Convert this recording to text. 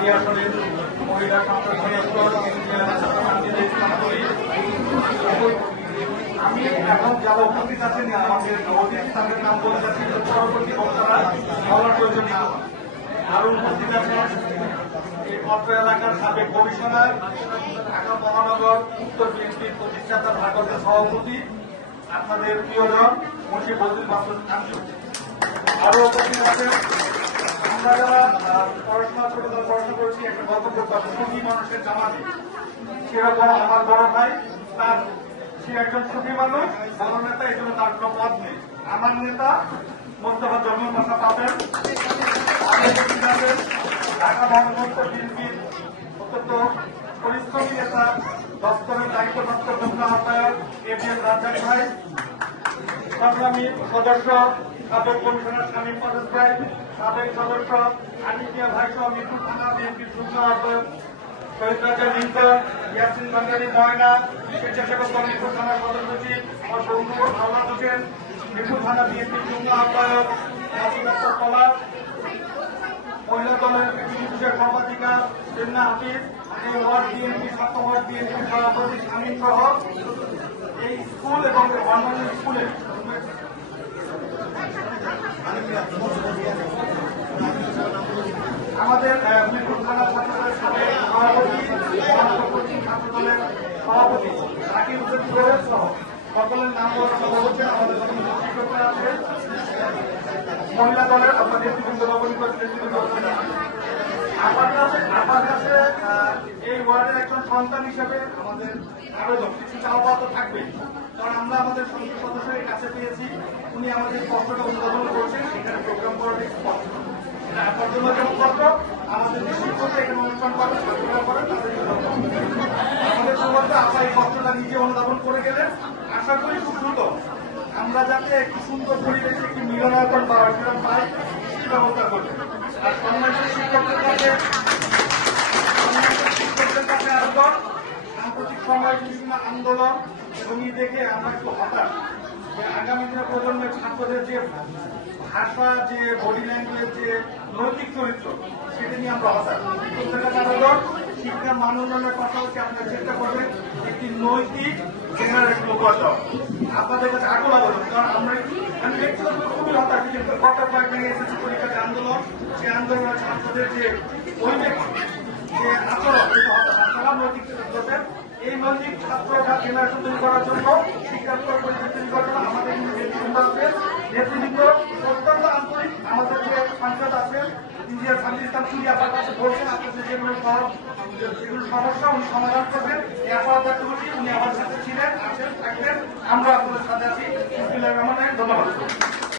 পাহাড়ি আসনের মহিলা সংসদ সদস্য আমি এখন যারা উপস্থিত আছেন আমাদের অতিথি তাদের নাম বলে যাচ্ছি, পরবর্তী বক্তারা বলার প্রয়োজন নেই। আরো উপস্থিত আছেন এই অত্র এলাকার সাবেক কমিশনার, ঢাকা মহানগর উত্তর বিএনপির প্রতিষ্ঠাতা ভারতের সভাপতি, আপনাদের প্রিয়জন মুন্সি বজলুল মাসুদ আনসু। আরো উপস্থিত আছেন আমরা যারা পড়াশোনা ছোটবেলা পড়াশোনা করেছি, একটা গল্প করতাম সুখী মানুষের জামাতে, সেরকম আমার বড় ভাই তার সে একজন সুখী মানুষ, বড় নেতা, এই জন্য তার কোনো পদ নেই। আমার নেতা মোস্তফা জমির মাথা পাবেন। ঢাকা মহানগর বিএনপির অত্যন্ত পরিশ্রমী নেতা, দপ্তরের দায়িত্বপ্রাপ্ত যুগ্ম আহ্বায়ক এবিএম রাজ্জাক ভাই, সংগ্রামী সদস্য সাবেক কমিশনার শামীম পারভেজ ভাই, সাবেক সদস্য আনিকিয়া ভাই সহ মিরপুর থানা বিএনপির যুগ্ম আহ্বায়ক শহীদ রাজা লিঙ্কন, ইয়াসিন বাঙ্গালী ময়না, স্বেচ্ছাসেবক দল মিরপুর থানার সদস্য সচিব ও বন্ধু আওলাদ হোসেন, মিরপুর থানা বিএনপির যুগ্ম আহ্বায়ক নাসির আক্তার পলাশ, মহিলা দলের বিষয়ক সম্পাদিকা জেন্না হাফিজ, এই ওয়ার্ড বিএনপি ছাত্র ওয়ার্ড বিএনপির সভাপতি শামীম সহ এই স্কুল এবং অন্যান্য স্কুলে আমাদের মিরপুর থানা ছাত্রদলের সাবেক সভাপতি, ছাত্র দলের সভাপতি রাকিব হোসেন সহ সকলের নাম বলা হচ্ছে। আমাদের শিক্ষকরা আছে, মহিলা দলের আপনার নেতৃবৃন্দ আমার কাছে এই ওয়ার্ডের একজন সন্তান হিসেবে আমাদের আবেদন, কিছু চাওয়া তো থাকবে, কারণ আমরা আমাদের সংসদ সদস্যের কাছে পেয়েছি, উনি আমাদের কষ্টটা অনুমোদন করছেন, এখানে প্রোগ্রাম করার কষ্ট এটা আপনার জন্য যেমন কষ্ট, আমাদের যে শিক্ষক এখানে অনুষ্ঠান করেন ছাত্ররা করেন তাদের জন্য আমাদের সমাজে আপনার এই কষ্টটা নিজে অনুধাবন করে গেলেন। আশা করি খুব দ্রুত আমরা যাতে একটি সুন্দর পরিবেশে একটি মিলনায়তন বা আয়োজন পাই সেই ব্যবস্থা করবেন। আর সম্মানিত শিক্ষকদের কাছে আবেদন, সাম্প্রতিক সময়ে বিভিন্ন আন্দোলন এবং দেখে আমরা একটু হতাশ যে আগামী দিনের প্রজন্মের ছাত্রদের যে ভাষা, যে বডি ল্যাঙ্গুয়েজ, যে নৈতিক চরিত্র, সেটা নিয়ে আমরা হতাশ। শিক্ষকদের কাছে আবেদন, শিক্ষার মান উন্নয়নের পাশাপাশি আপনারা চেষ্টা করবেন একটি নৈতিক জেনারেল গঠন। আপনাদের কাছে আগ্রহ আবেদন, কারণ আমি ব্যক্তিগত খুবই হতাশ যে গত কয়েকদিন এসএসসি পরীক্ষার যে আন্দোলন, সেই আন্দোলনের ছাত্রদের যে পরিবেশ, যে আচরণ, আপনারা নৈতিক করবেন। এই নৈতিক ছাত্ররা জেনারেশন তৈরি করার জন্য, শিক্ষার্থীর পরিবেশ তৈরি করার জন্য আমাদের নেতৃবৃন্দ আছে, নেতৃবৃন্দ অত্যন্ত আন্তরিক। আমাদের যে পঞ্চায়েত আছেন ইন্ডিয়ার সামিল ইসলাম চুরি আপনার কাছে বলছেন, আপনাদের যেগুলো সমস্যা উনি সমাধান করবেন, এই আশা ব্যক্ত করছি। উনি আমার সাথে ছিলেন, আছেন, থাকবেন, আমরা আপনাদের সাথে আছি। ধন্যবাদ।